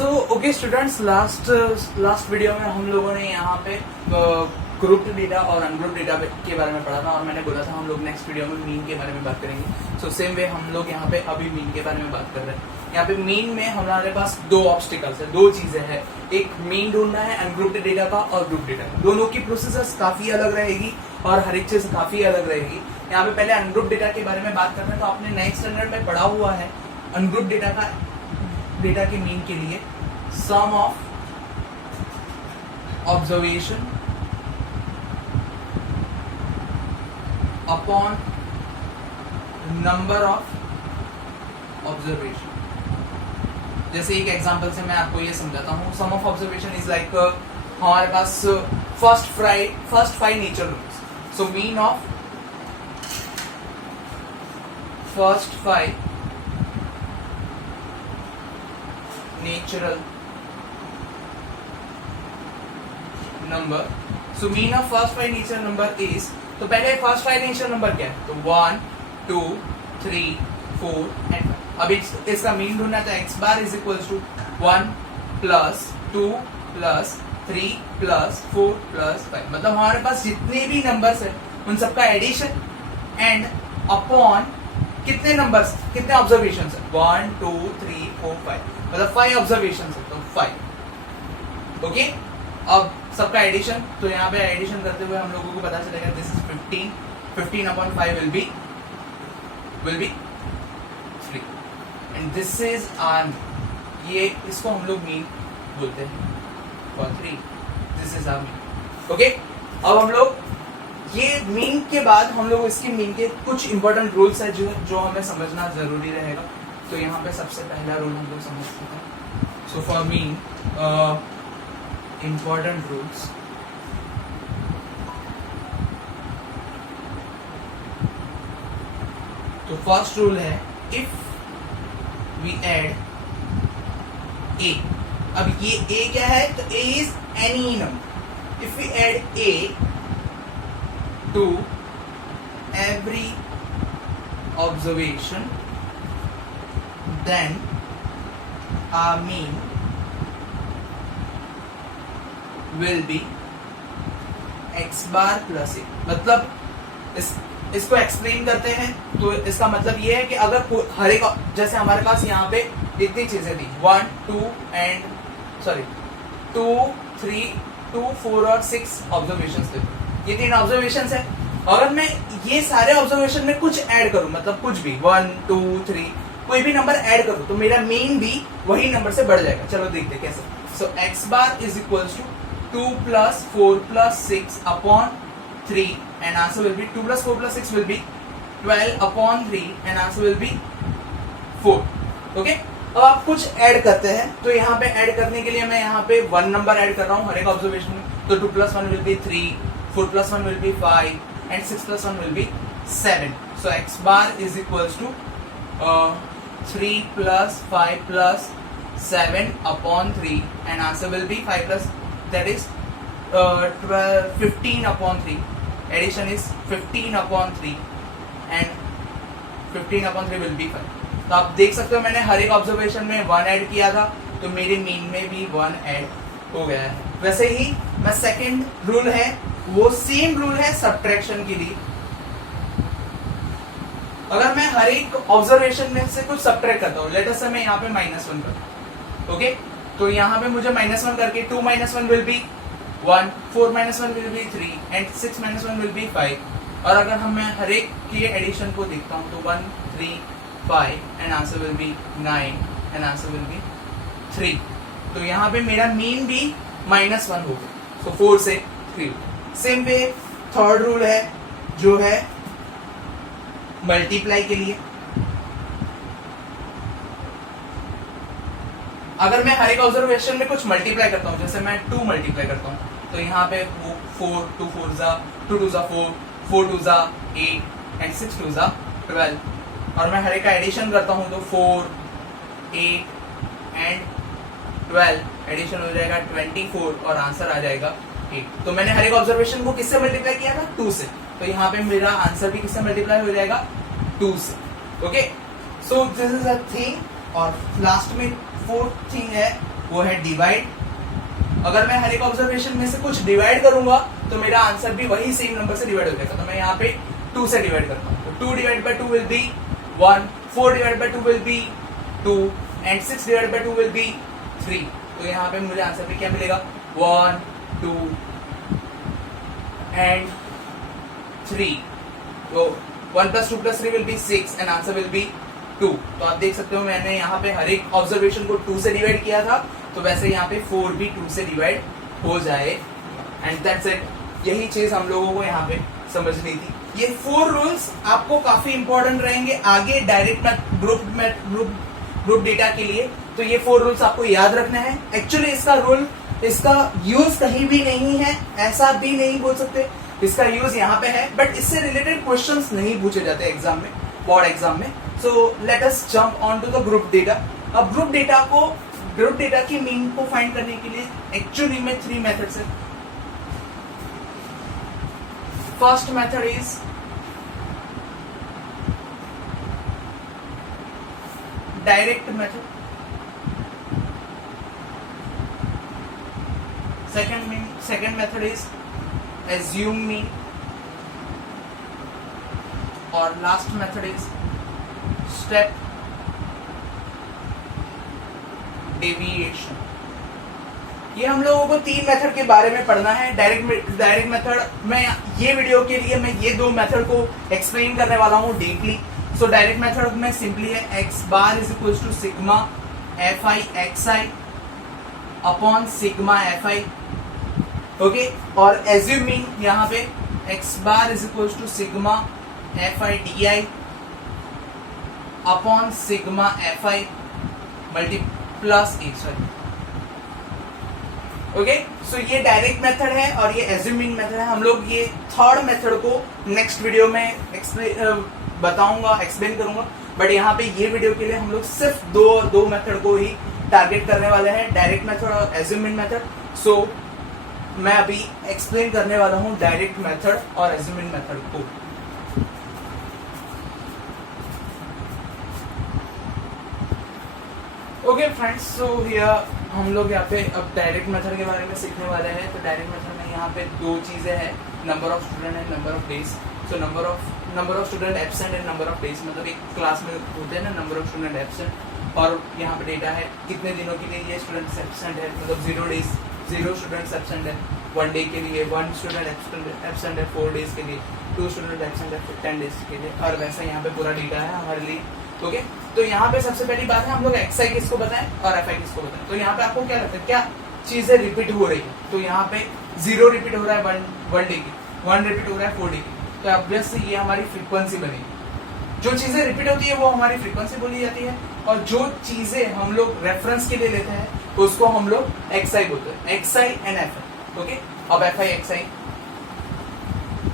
So okay students, last video में हम लोगों ने यहाँ पे ग्रुप्ड डेटा और अनग्रुप्ड डेटा के बारे में पढ़ा था और मैंने बोला था हम लोग नेक्स्ट वीडियो में मीन के बारे में बात करेंगे। सो सेम वे हम लोग यहाँ पे अभी मीन के बारे में बात कर रहे हैं। यहाँ पे मीन में हमारे पास दो ऑब्स्टिकल्स है, दो चीजें हैं। एक मीन ढूंढना है अनग्रुप्ड डेटा का और ग्रुप डेटा का। दोनों की प्रोसेस काफी अलग रहेगी और हर एक चीज काफी अलग रहेगी। यहाँ पे पहले अनग्रुप्ड डेटा के बारे में बात करना है तो आपने 9th स्टैंडर्ड में पढ़ा हुआ है अनग्रुप्ड डेटा के मीन के लिए sum of observation upon number of observation. जैसे एक एग्जांपल से मैं आपको ये समझाता हूँ। Sum of observation is like हमारे पास first 5 nature rules. So mean of first 5 natural number. So mean of first 5 natural number is, तो पहले फर्स्ट 5 नेचुरल नंबर क्या है? तो 1 2 3 4 एंड 5। अब इसका मीन ढूंढना है तो x bar is equals to 1 plus 2 plus 3 plus 4 plus 5। मतलब हमारे पास जितने भी नंबर्स है उन सबका एडिशन एंड अपॉन कितने नंबर्स, कितने ऑब्जर्वेशन है? 1 2 3 4 5। मतलब 5 ऑब्जर्वेशन है तो 5। ओके, अब सबका एडिशन, तो यहाँ पे एडिशन करते हुए हम लोगों को पता चलेगा this is 15 upon 5 will be 3 and this is our, ये इसको हम लोग मीन बोलते हैं for 3। This is our mean. Okay, अब हम लोग ये मीन के बाद हम लोग इसकी मीन के कुछ इंपॉर्टेंट रूल्स है जो हमें समझना जरूरी रहेगा। तो यहाँ पे सबसे पहला रूल हम लोग समझते हैं। So for mean important rules। तो फर्स्ट रूल है इफ वी एड a। अब ये a क्या है? तो a is any number. If we add a to every observation then our mean will be x bar plus a। मतलब इसको explain करते हैं तो इसका मतलब ये है कि अगर हर एक, जैसे हमारे पास यहाँ पे इतनी चीजें थी 1 2 एंड 2 3 2 4 और 6 ऑब्जर्वेशन थे। ये 3 ऑब्जर्वेशन है। अगर मैं ये सारे ऑब्जर्वेशन में कुछ ऐड करूं, मतलब कुछ भी 1 2 3 कोई भी नंबर ऐड करूं तो मेरा मीन भी वही नंबर से बढ़ जाएगा। चलो देखते हैं कैसे। So x bar is equals to 2 plus 4 plus 6 upon 3 and answer will be 2 plus 4 plus 6 will be 12 upon 3 and answer will be 4। Okay, अब आप कुछ ऐड करते हैं तो यहाँ पे ऐड करने के लिए मैं यहाँ पे 1 नंबर ऐड कर रहा हूँ हर एक ऑब्जर्वेशन में। तो 2 plus 1 will be 3, 4 plus 1 will be 5 and 6 plus 1 will be 7। So x bar is equals to 3 plus 5 plus 7 upon 3 and answer will be 5 plus, that is 15 upon 3. Addition is 15 upon 3 and 15 upon 3 will be 5. तो आप देख सकते हो मैंने हर एक observation में 1 add किया था तो मेरे मीन में भी 1 ऐड हो गया है। वैसे ही मैं सेकेंड रूल है वो सेम रूल है सब्ट्रैक्शन के लिए। अगर मैं हर एक ऑब्जर्वेशन में से कुछ सब्ट्रैक्ट करता हूँ, लेट अस से मैं यहाँ पे -1 करता हूँ। ओके, तो यहाँ पे मुझे -1 करके 2 - 1 will B 1, 4 - 1 will be 3 and 6 - 1 will be 5। और अगर हम मैं हर एक के एडिशन को देखता हूँ तो 1 3 5 and answer will B 9 and answer will be 3। तो यहाँ पे मेरा मीन भी -1 हो गया। सो 4 से 3। सेम वे थर्ड रूल है जो है मल्टीप्लाई के लिए। अगर मैं हर एक ऑब्जर्वेशन में कुछ मल्टीप्लाई करता हूँ, जैसे मैं 2 मल्टीप्लाई करता हूँ तो यहाँ पे 4 2 4 जा 2 2 जा 4 4 2 जा 8 एंड 6 2 जा 12। और मैं हर एक का एडिशन करता हूँ तो 4 8 एंड 12 एडिशन हो जाएगा 24 और आंसर आ जाएगा 8। तो मैंने हर एक ऑब्जर्वेशन को किससे मल्टीप्लाई किया था? 2 से। तो यहाँ पे मेरा आंसर भी किससे मल्टीप्लाई हो जाएगा? 2 से। Okay, so this is a thing. और लास्ट में फोर्थ थिंग है वो है डिवाइड। अगर मैं हर एक ऑब्जर्वेशन में से कुछ डिवाइड करूंगा तो मेरा आंसर भी वही सेम नंबर से डिवाइड हो जाएगा। तो मैं यहाँ पे 2 से डिवाइड करता हूँ, तो 2 divide by 2 will be 1, 4 divide by 2 will be 2 and 6 divide by 2 will be 3। तो यहाँ पे मुझे आंसर पे क्या मिलेगा 1, 2 एंड 3। तो 1 + 2 + 3 will be 6 and answer will be 2। तो आप देख सकते हो मैंने यहाँ पे हर एक ऑब्जर्वेशन को 2 से डिवाइड किया था, तो वैसे यहाँ पे 4 भी 2 से डिवाइड हो जाए एंड दैट्स इट। यही चीज हम लोगों को यहाँ पे समझनी थी। ये 4 रूल्स आपको काफी इंपॉर्टेंट रहेंगे आगे डायरेक्ट ग्रुप डेटा के लिए। तो ये 4 रूल्स आपको याद रखना है। एक्चुअली इसका यूज कहीं भी नहीं है, ऐसा भी नहीं बोल सकते। इसका यूज यहाँ पे है, बट इससे रिलेटेड क्वेश्चंस नहीं पूछे जाते एग्जाम में, बोर्ड एग्जाम में। So let us jump on to the group data. अब ग्रुप डेटा की मीन को फाइंड करने के लिए एक्चुअली में 3 मेथड्स है। First method is direct method, second method is assume mean, और last method is step deviation। ये हम लोगों को 3 मेथड के बारे में पढ़ना है। डायरेक्ट मेथड में ये वीडियो के लिए मैं ये 2 मेथड को एक्सप्लेन करने वाला हूँ डीपली। सो डायरेक्ट मेथड में सिंपली है x bar is equal to sigma fi xi upon sigma fi, okay. और एज्यूम मीन यहाँ पे x bar is equal to sigma fi di upon sigma fi plus A, sorry, okay. So ये direct method है और ये assuming method है। हम लोग ये थर्ड मेथड को नेक्स्ट वीडियो में एक्सप्लेन करूंगा, बट यहाँ पे ये वीडियो के लिए हम लोग सिर्फ दो मेथड को ही टारगेट करने वाले हैं, डायरेक्ट मेथड और एज्यूमिंग मेथड। सो मैं अभी एक्सप्लेन करने वाला हूँ डायरेक्ट मेथड और एज्यूमिंग मेथड को। ओके फ्रेंड्स, सो हियर हम लोग यहाँ पे अब डायरेक्ट मेथड के बारे में सीखने वाले हैं। तो डायरेक्ट मेथड में यहाँ पे 2 चीजें हैं, number of student and number of days. So number of student absent and number of days, मतलब एक क्लास में होते हैं ना नंबर ऑफ स्टूडेंट एब्सेंट, और यहाँ पे डेटा है कितने दिनों के लिए ये स्टूडेंट्स एब्सेंट है, मतलब 0 डेज 0 स्टूडेंट्स एब्सेंट है, 1 डे के लिए 1 स्टूडेंट एब्सेंट है, 4 डेज के लिए 2 स्टूडेंट एब्सेंट है, 10 डेज के लिए, और वैसा यहाँ पे पूरा डेटा है हमारे लिए, ओके। तो यहाँ पे सबसे पहली बात है हम लोग xi किसको बताएं और fi किसको बताएं। तो यहाँ पे आपको क्या लगता है, क्या चीजें रिपीट हो रही है? तो यहाँ पे 0 रिपीट हो रहा है 1 डे की, 1 रिपीट हो रहा है 4 डे की, तो ऑब्वियसली ये हमारी फ्रीक्वेंसी बनेगी। जो चीजें रिपीट होती है वो हमारी फ्रीक्वेंसी बोली जाती है, और जो चीजें हम लोग रेफरेंस के लिए लेते हैं तो उसको हम लोग xi बोलते हैं, xi एंड fi, ओके। अब fi xi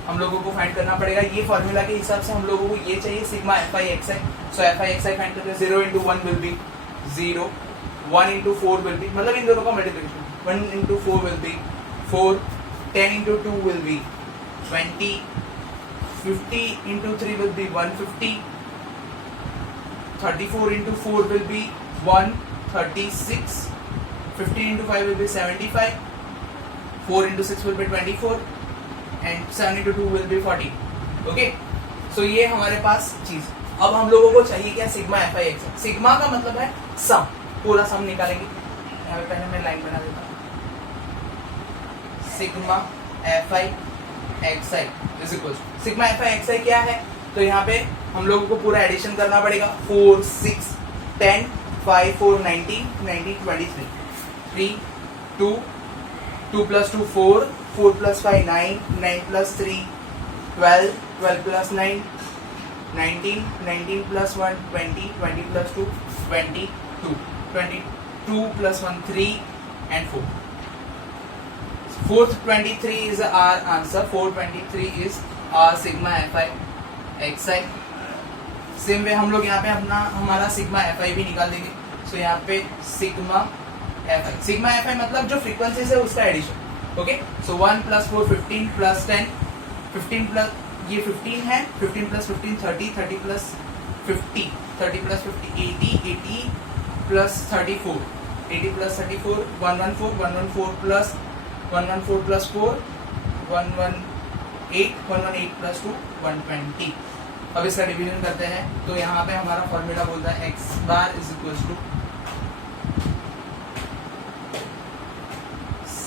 हम लोगों को फाइंड करना पड़ेगा। ये फॉर्मूला के हिसाब से हम लोगों को ये चाहिए सिग्मा fi xi। सो fi xi फाइंड करते हैं, 0 into 1 will be 0, 1 into 4 will be, मतलब इन दोनों का multiplication, 1 into 4 will be 4, 10 into 2 will be 20, 50 into 3 will be 150, 34 into 4 will be 136, 15 into 5 will be 75, 4 into 6 will be 24 and 7 into 2 will be 40, okay. So ये हमारे पास चीज। अब हम लोगों को चाहिए क्या, सिग्मा fi xi। सिग्मा का मतलब है सम, पूरा सम निकालेंगे। यहाँ पे पहले मैं लाइन बना देता हूँ, sigma fi xi is equal to sigma fi xi क्या है, तो यहाँ पे हम लोगों को पूरा एडिशन करना पड़ेगा। 4 6 10 5 4 19 19 23 3 2 2 plus 2 4 4 plus 5 9 9 plus 3 12 12 plus 9 19 19 plus 1 20 20 plus 2 22 22 plus 1 3 and 4, fourth 23 is our answer, 423 is our sigma fi xi। Same way हम लोग यहाँ पे हमारा सिग्मा fi भी निकाल देंगे। सो यहाँ पे सिग्मा fi मतलब जो फ्रीक्वेंसीज है उसका एडिशन, ओके। सो 1 plus 4 15 plus 10 15 plus ये 15 है, 15 plus 15 30 30 plus 50 30 plus 50 80 80 plus 34 80 plus 34 114 114 plus 114 plus 4 118 118 plus 2 120। अब इसका डिवीजन करते हैं तो यहाँ पे हमारा फॉर्मूला बोलता है x bar is equal to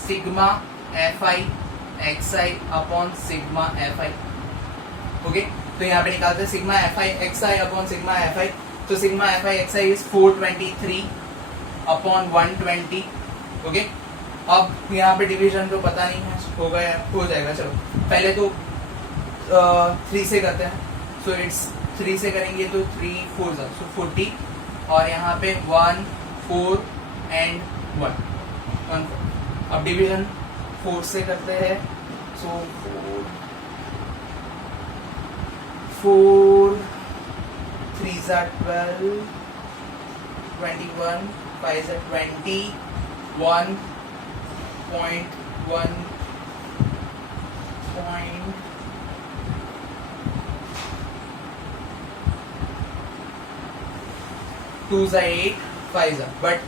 sigma fi xi upon sigma fi। Okay, तो यहाँ पे निकालते हैं sigma fi xi upon sigma fi। तो sigma fi xi is 423 upon 120। Okay, अब यहाँ पे डिवीजन तो पता नहीं है, हो गया हो जाएगा। चलो पहले तो 3 से करते हैं। सो इट्स 3 से करेंगे तो 3 4 सो 40 और यहाँ पे 1 4 एंड 1 1 4। अब डिवीजन 4 से करते हैं। सो 4 3 ज़ा 12 21 5 ज़ा 20 1.1 2 ज़ा 8 5 ज़ा, बट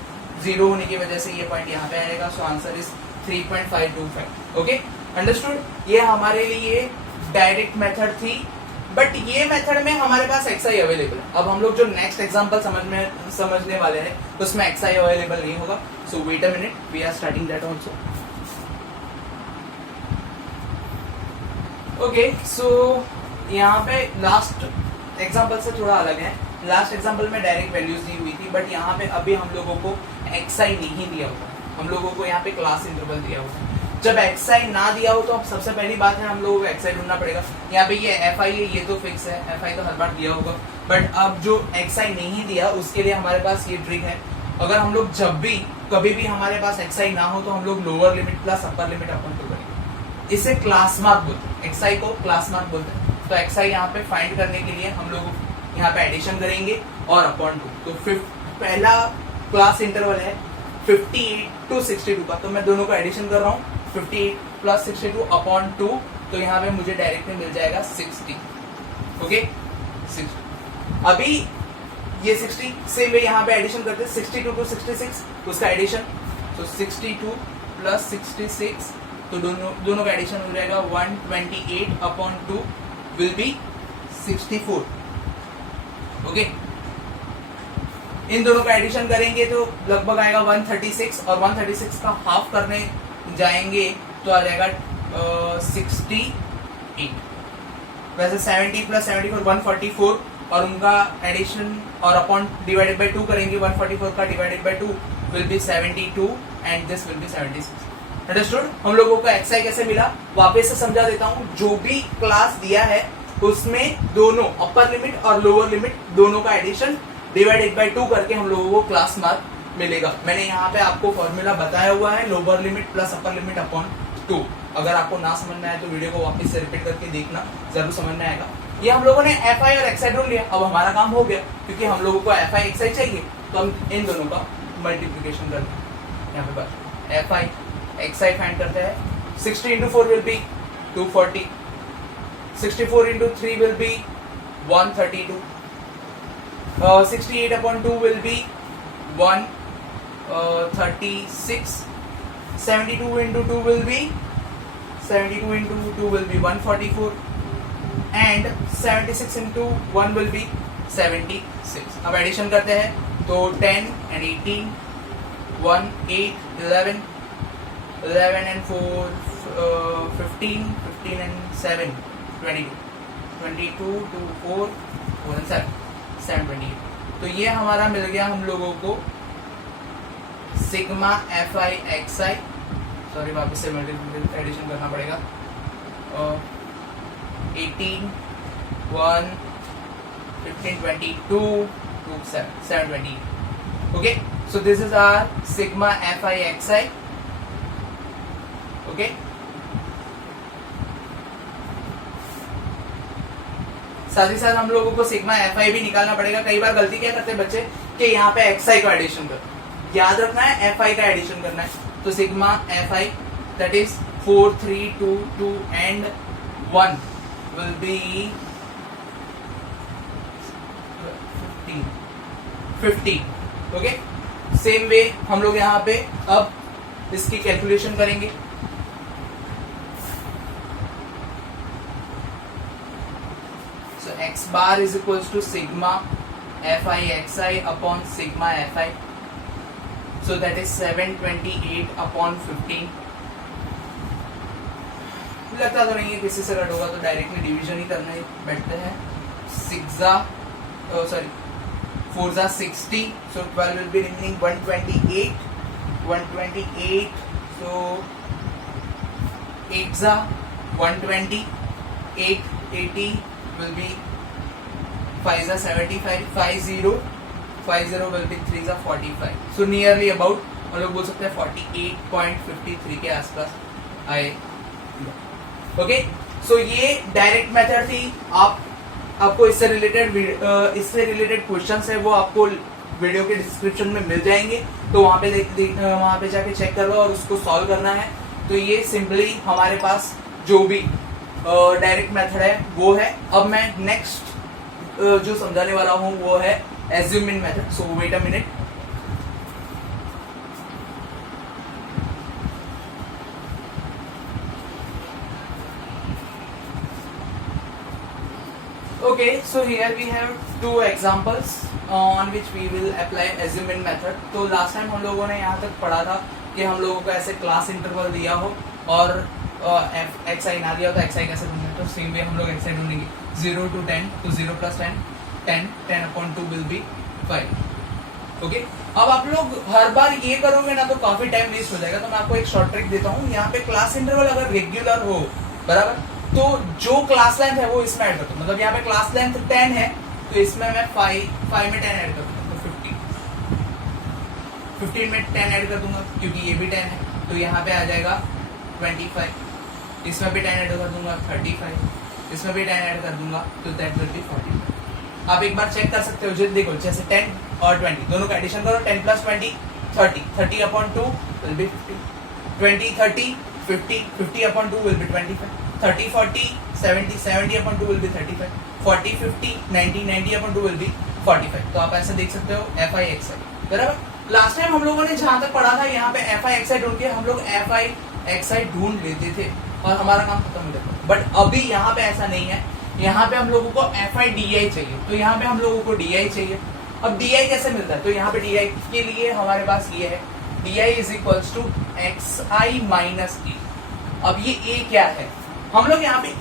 0 होने की वजह से ये पॉइंट यहाँ पे आएगा। So answer is 3.525। Okay, understood. ये हमारे लिए डायरेक्ट मेथड थी, बट ये मेथड में हमारे पास xi अवेलेबल है। अब हम लोग जो नेक्स्ट एग्जांपल समझने वाले हैं उसमें xi अवेलेबल नहीं होगा। So wait a minute, we are starting that also. Okay, so यहाँ पे लास्ट एग्जांपल से थोड़ा अलग है। लास्ट एग्जांपल में डायरेक्ट वैल्यूज दी हुई थी, बट यहाँ पे अभी हम लोगों को xi नहीं दिया होता, हम लोगों को यहाँ पे क्लास इंटरवल दिया होता है। जब xi ना दिया हो तो अब सबसे पहली बात है हम लोगों को xi ढूंढना पड़ेगा। यहाँ पे ये fi है, ये तो फिक्स है, fi तो हर बार दिया होगा, बट अब जो xi नहीं दिया उसके लिए हमारे पास ये ट्रिक है। अगर हम लोग जब भी कभी भी हमारे पास xi ना हो तो हम लोग lower limit plus upper limit upon 2 करेंगे। इसे क्लास मार्क बोलते हैं, xi को क्लास मार्क बोलते हैं। तो xi यहाँ पे फाइंड करने के लिए हम लोग यहाँ पे एडिशन करेंगे और अपॉन 2। तो पहला क्लास इंटरवल है 58 to 62 का, तो मैं दोनों को एडिशन कर रहा हूँ 58 प्लस 62 अपॉन 2। तो यहाँ पे मुझे डायरेक्ट में मिल जाएगा 60। ओके, 60। अभी ये 60 से वे यहाँ पे एडिशन करते हैं 62 to 66, उसका एडिशन। तो 62 प्लस 66, तो दोनों का एडिशन हो जाएगा 128 अपॉन 2 विल बी 64। ओके, इन दोनों का एडिशन करेंगे तो लगभग आएगा 136, और 136 का हाफ करने जाएंगे तो आ जाएगा 68। वैसे 70 प्लस 74 144, और उनका एडिशन और अपॉन डिवाइडेड बाय 2 करेंगे। 144 का divided by 2 will be 72 and this will be 76। Understood. हम लोगों को xi कैसे मिला वापस से समझा देता हूँ। जो भी क्लास दिया है उसमें दोनों अपर लिमिट और लोअर लिमिट दोनों का एडिशन डिवाइडेड बाय 2 करके हम लोगों को क्लास मार्क मिलेगा। मैंने यहाँ पे आपको फॉर्मूला बताया हुआ है, lower limit plus upper limit upon 2। अगर आपको ना समझ में आए तो वीडियो को वापस से रिपीट करके देखना, जरूर समझ में आएगा। ये हम लोगों ने fi और xi ढूंढ लिया, अब हमारा काम हो गया, क्योंकि हम लोगों को fi xi चाहिए तो हम इन दोनों का मल्टीप्लीकेशन करते हैं। यहाँ पे बस fi xi फाइंड करते हैं। 60 into 4 will be 240, 64 into 3 will be 132, 68 upon 2 will be 136, 72 into 2 will be 144, and 76 into 1 will be 76। अब एडिशन करते हैं तो 10 and 18, 1 8 11 11 and 4 15 15 and 7 22 22 to 4 4 and 7 728। तो ये हमारा मिल गया हम लोगों को सिग्मा fi xi। सॉरी, वापस से मल्टीप्लिकेशन एडिशन करना पड़ेगा। 18 1 15 22 to 728। Okay, so this is our sigma fi xi। Okay, साथ ही साथ हम लोगों को सिग्मा fi भी निकालना पड़ेगा। कई बार गलती क्या करते हैं बच्चे कि यहाँ पे xi का एडिशन कर, याद रखना है fi का एडिशन करना है। तो sigma fi that is 4 3 2 2 and 1 will be 15 15। Okay, same way हम लोग यहाँ पे अब इसकी कैलकुलेशन करेंगे। So x bar is equals to sigma fi xi upon sigma fi, so that is 728 upon 15। लगता तो नहीं है किसी से कट होगा, तो डायरेक्टली डिवीजन ही करने बैठते हैं। 4 जा 60, so 12 will be remaining 128, so 8 जा 120, 80 will be 5 जा 75, 50 will be 3 जा 45, so nearly about हम लोग बोल सकते हैं 48.53 के आसपास आए। ओके, सो ये डायरेक्ट मेथड थी। आपको इससे रिलेटेड क्वेश्चंस है वो आपको वीडियो के डिस्क्रिप्शन में मिल जाएंगे, तो वहां पे जाके चेक कर लो और उसको सॉल्व करना है। तो ये सिंपली हमारे पास जो भी डायरेक्ट मेथड है वो है। अब मैं नेक्स्ट जो समझाने वाला हूँ वो है assuming method. So wait a minute. Okay, so here we have two examples on which we will apply assessment method. तो लास्ट टाइम हम लोगों ने यहाँ तक पढ़ा था कि हम लोगों को ऐसे क्लास इंटरवल दिया हो और xi ना दिया हो तो xi कैसे ढूंढेंगे। तो सेम वे हम लोग xi ढूंढेंगे 0 to 10, तो 0 plus 10 upon 2 will be 5. Okay, अब आप लोग हर बार ये करोगे ना तो काफी टाइम वेस्ट हो जाएगा। तो मैं आपको एक शॉर्ट ट्रिक देता हूँ। यहाँ पे क्लास इंटरवल अगर रेगुलर हो बराबर, तो जो क्लास लेंथ है वो इसमें ऐड कर दो। मतलब यहाँ पे क्लास लेंथ 10 है तो इसमें मैं 5 में 10 ऐड कर दूंगा, तो 15 में 10 ऐड कर दूंगा क्योंकि ये भी 10 है, तो यहाँ पे आ जाएगा 25। इसमें भी 10 ऐड कर दूंगा 35, इसमें भी 10 ऐड कर दूंगा तो दैट विल बी 45। आप एक बार चेक कर सकते हो। देखो जैसे 10 और 20 दोनों का एडिशन करो, 10 plus 20 30 upon 2 will be 50, 20 30 50 upon 2 will be 25, 30 40 70 upon 2 will be 35, 40 50 90 upon 2 will be 45। तो आप ऐसे देख सकते हो fi xi बराबर। लास्ट टाइम हम लोगों ने जहां तक पढ़ा था यहाँ पे fi xi ढूंढ के हम लोग fi xi ढूंढ लेते थे और हमारा काम खत्म हो जाता। बट अभी यहाँ पे ऐसा नहीं है। यहाँ पे हम लोगों को fi di चाहिए, तो यहाँ पे हम लोगों को di चाहिए। अब di कैसे मिलता है, तो यहाँ पे di के लिए हमारे पास ये है di is equals to xi minus A. अब ये a क्या है, हम लोग यहाँ पे a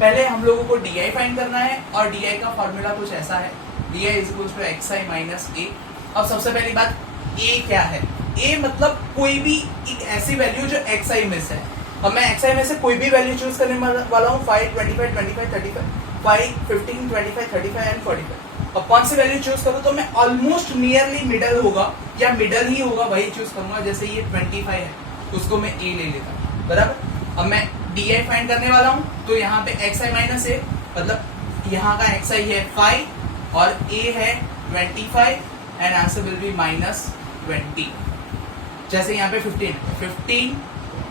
पहले हम लोगों को di फाइंड करना है और di का फॉर्मूला कुछ ऐसा है di is equals to xi minus A. अब सबसे पहली बात a क्या है, a मतलब कोई भी एक ऐसी वैल्यू जो xi में से है। अब मैं xi में से कोई भी वैल्यू चूज करने वाला हूँ 5 25 25 35 5 15 25 35 एंड 45। अब कौन सी वैल्यू चूज करूँ तो मैं ऑलमोस्ट नियरली मिडल होगा या मिडल ही होगा वही चूज करूंगा। जैसे ये 25 है उसको मैं a ले लेता हूँ बराबर। अब मैं di फाइंड करने वाला हूँ तो यहाँ पे xi माइनस ए, मतलब यहाँ का xi है 5 और a है 25 and answer will B minus 20। जैसे यहाँ पे 15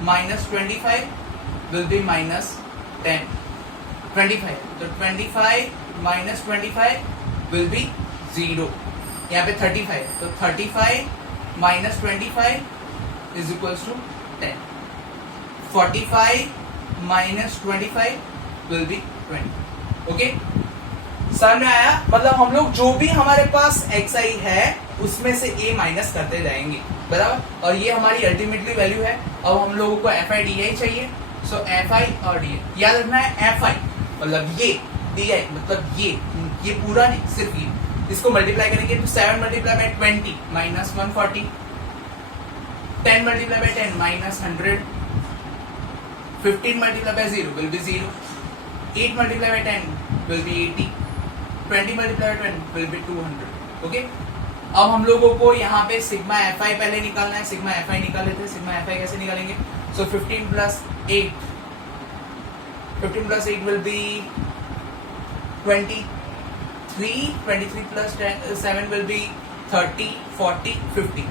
माइनस 25 विल बी माइनस 10, 25 तो 25 माइनस 25 विल बी 0। यहाँ पे 35 तो 35 minus 25 is equals to 10, 45 minus 25 will be 20। Okay, समझ में आया। मतलब हम लोग जो भी हमारे पास xi है उसमें से a माइनस करते जाएंगे बराबर, और ये हमारी अल्टीमेटली वैल्यू है। अब हम लोगों को fi di चाहिए, सो fi और di याद रखना है। fi मतलब ये, di मतलब ये पूरा नहीं, सिर्फ ये। इसको मल्टीप्लाई करेंगे तो 7 multiply by 20 minus 140, 10 multiply by 10 minus 100, 15 multiply by 0 will be 0, 8 multiply by 10 will be 80, 20 multiply by 20 will be 200। Okay, अब हम लोगों को यहाँ पे सिग्मा fi पहले निकालना है। सिग्मा fi निकाल लेते हैं। सिग्मा fi कैसे निकालेंगे, सो 15 plus 8 will be 23, 23 plus 7 will be 30, 40, 50।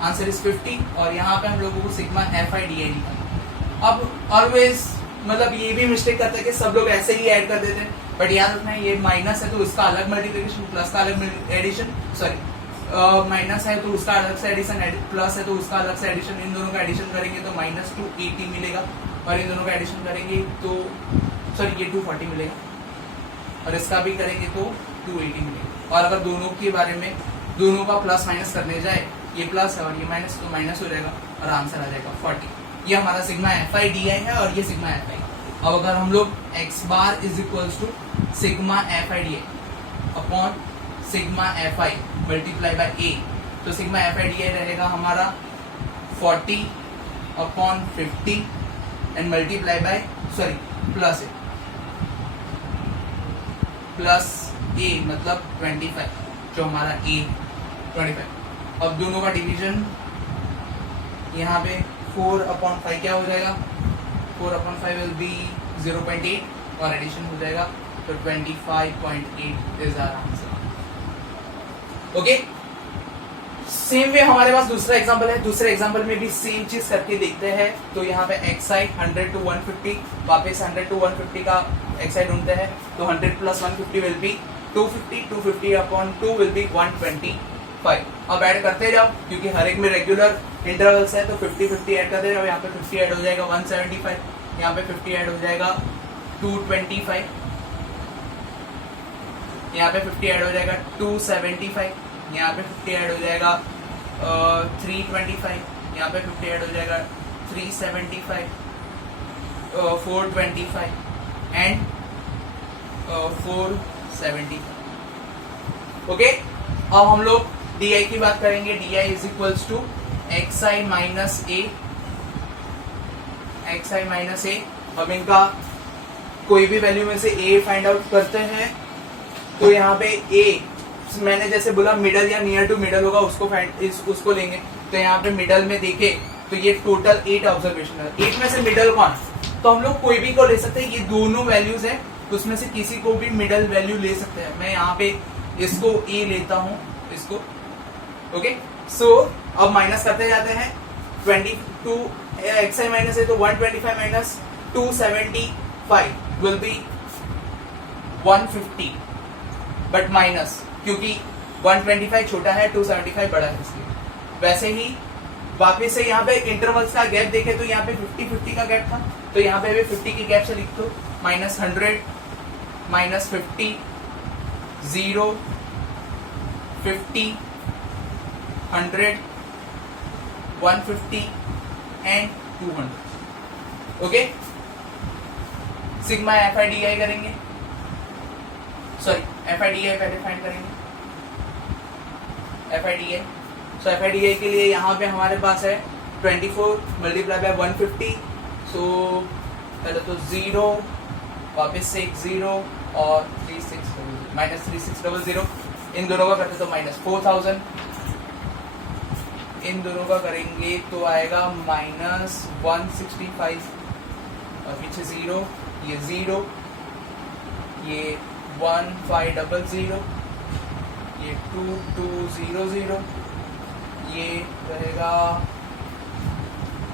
Answer is 50 और यहाँ पे हम लोगों को सिग्मा fi di निकालना। अब ऑलवेज मतलब ये भी मिस्टेक करते हैं कि सब लोग ऐसे ही ऐड कर देते हैं, बट याद रखना है ये माइनस है तो इसका अलग मल्टीप्लिकेशन, प्लस का अलग एडिशन, सॉरी माइनस है तो उसका अलग से एडिशन, प्लस है तो उसका अलग से एडिशन, इन दोनों का एडिशन करेंगे तो माइनस 280 मिलेगा, और इन दोनों का एडिशन करेंगे तो सॉरी ये 240 मिलेगा, और इसका भी करेंगे तो 280 मिलेगा। और अगर दोनों के बारे में दोनों का प्लस माइनस करने जाए, ये प्लस है और ये माइनस, तो माइनस हो जाएगा और आंसर आ जाएगा 40। ये हमारा सिग्मा एफ आई डी आई है और ये सिग्मा एफ आई। अब अगर हम लोग X bar is equals to sigma F I D I upon sigma F I multiply by A, तो sigma F I D I रहेगा हमारा 40 upon 50 and multiply by plus A मतलब 25, जो हमारा ए 25। अब दोनों का डिवीजन यहाँ पे 4/5 क्या हो जाएगा, 4/5 विल बी 0.8 और एडिशन हो जाएगा तो 25.8 is our answer. Okay, same way हमारे पास दूसरा एग्जांपल है, दूसरे एग्जांपल में भी सेम चीज करके देखते हैं। तो यहाँ पे एक्स आई 100 to 150, वापस 100 to 150 का एक्स आई ढूंढते हैं, तो 100 plus 150 will be 250, 250 upon 2 will be 125। अब ऐड करते जाओ क्योंकि हर एक में रेगुलर इंटरवल्स है, तो 50-50 ऐड करते जाओ। यहाँ पे 50 ऐड हो जाएगा 175, यहाँ पे 50 ऐड हो जाएगा 225, यहाँ पे 50 ऐड हो जाएगा 275, यहाँ पे 50 ऐड हो जाएगा 325, यहाँ पे 50 ऐड हो जाएगा 375, 425 एंड 475। ओके, अब हम लोग डी आई की बात करेंगे। D I is equals to X I minus A, X I minus A. अब इनका कोई भी वैल्यू में से ए फाइंड आउट करते हैं, तो यहाँ पे ए मैंने जैसे बोला मिडल या नियर टू मिडल होगा उसको लेंगे। तो यहाँ पे मिडल में देखे तो ये टोटल 8 ऑब्जर्वेशन है, 8 में से मिडल कौन, तो हम लोग कोई भी को ले सकते हैं। ये दोनों वैल्यूज है तो उसमें से किसी को भी मिडल वैल्यू ले सकते हैं। मैं यहाँ पे इसको ए लेता हूँ, इसको। ओके, सो अब माइनस करते जाते हैं। 22 एक्स आई माइनस है तो 125 minus 275 will be 150, but minus क्योंकि 125 छोटा है 275 बड़ा है, इसलिए। वैसे ही वापस से यहाँ पे इंटरवल्स का गैप देखे तो यहाँ पे 50-50 का गैप था, तो यहाँ पे भी 50 के गैप से लिख दो। Minus 100 minus 50 0 50 100 150 and 200। Okay, sigma F I D I करेंगे, sorry F I D I पहले फाइंड करेंगे। F I D I, so F I D I के लिए यहाँ पे हमारे पास है 24 मल्टीप्लाई बाय 150, सो पहले तो 0 वापस से एक 0 और 3600 माइनस 3600, इन दोनों का करते तो माइनस 4000, इन दोनों का करेंगे तो आएगा माइनस 165 और पीछे 0, ये 0, ये 1500, ये 2200, ये रहेगा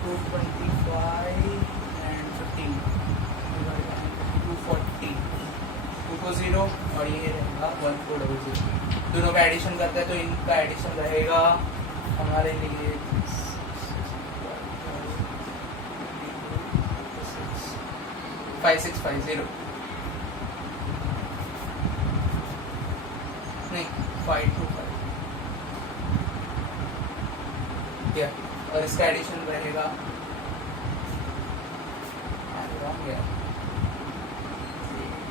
225 एंड 15 240 240 और ये रहेगा 1400। दोनों का एडिशन करते हैं तो इनका एडिशन रहेगा हमारे लिए 5650 नहीं 525 या, और इसका एडिशन रहेगा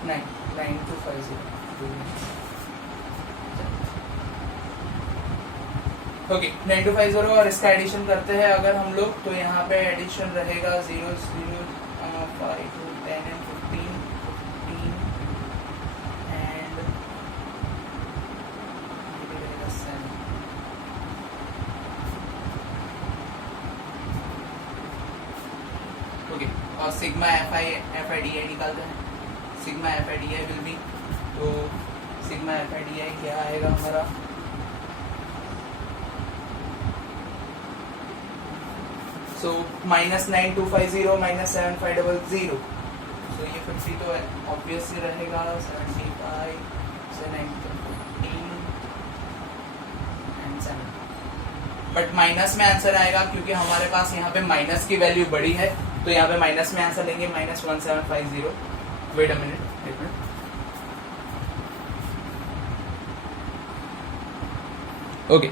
9250। ओके, 9250 और इसका एडिशन करते हैं अगर हम लोग, तो यहाँ पे एडिशन रहेगा 0 0 5 10 and 15 and ये रहेगा 7। ओके, और sigma F I D I निकालते हैं। Sigma F I D I will be, तो sigma F I D I क्या आएगा हमारा, सो माइनस 9250 माइनस 7500, तो ये 50 तो ऑब्वियसली रहेगा 75 से 15 एंड बट माइनस में आंसर आएगा क्योंकि हमारे पास यहाँ पे माइनस की वैल्यू बड़ी है, तो यहाँ पे माइनस में आंसर लेंगे -1750। Wait a minute, okay.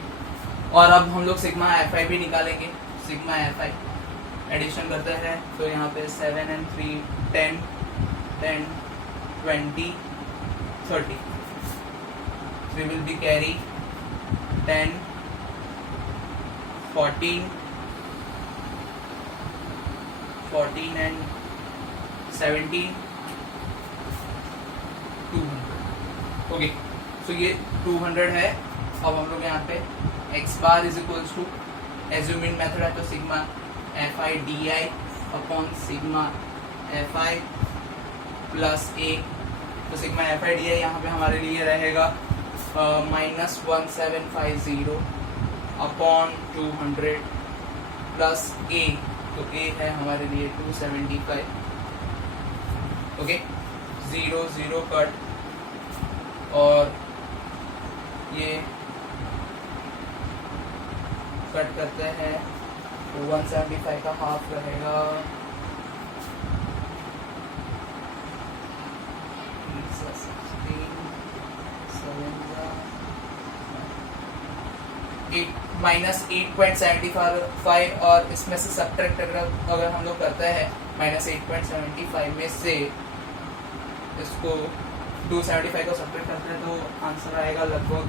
और अब हम लोग सिग्मा Fi भी निकालेंगे। सिग्मा Fi एडिशन करते हैं तो यहाँ पे 7 and 3 10 10 20 30 3 will be carry 10 14 14 and 17 200। Okay, so ये 200 है। अब हम लोग यहाँ पे x bar is equals to assuming method है तो sigma Fi di upon sigma Fi plus a, तो सिग्मा Fi di यहाँ पे हमारे लिए रहेगा -1750 अपॉन 200 प्लस a, तो a है हमारे लिए 275। ओके, 0 0 कट और ये कट करते हैं 175 का हाफ रहेगा 8.75 और इसमें से सब्ट्रैक्ट अगर हम लोग करते हैं -8.75 में से इसको 275 को सब्ट्रैक्ट करते हैं तो आंसर आएगा लगभग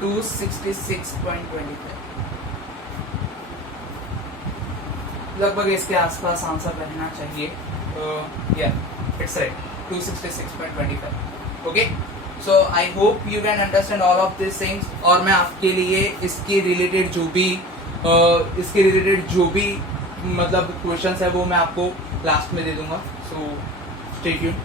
266.25 लगभग इसके आसपास आंसर रहना चाहिए। It's right 266.25। Okay, so I hope you can understand all of this things. और मैं आपके लिए इसके रिलेटेड जो भी मतलब क्वेश्चंस है वो मैं आपको लास्ट में दे दूंगा। So stay tuned.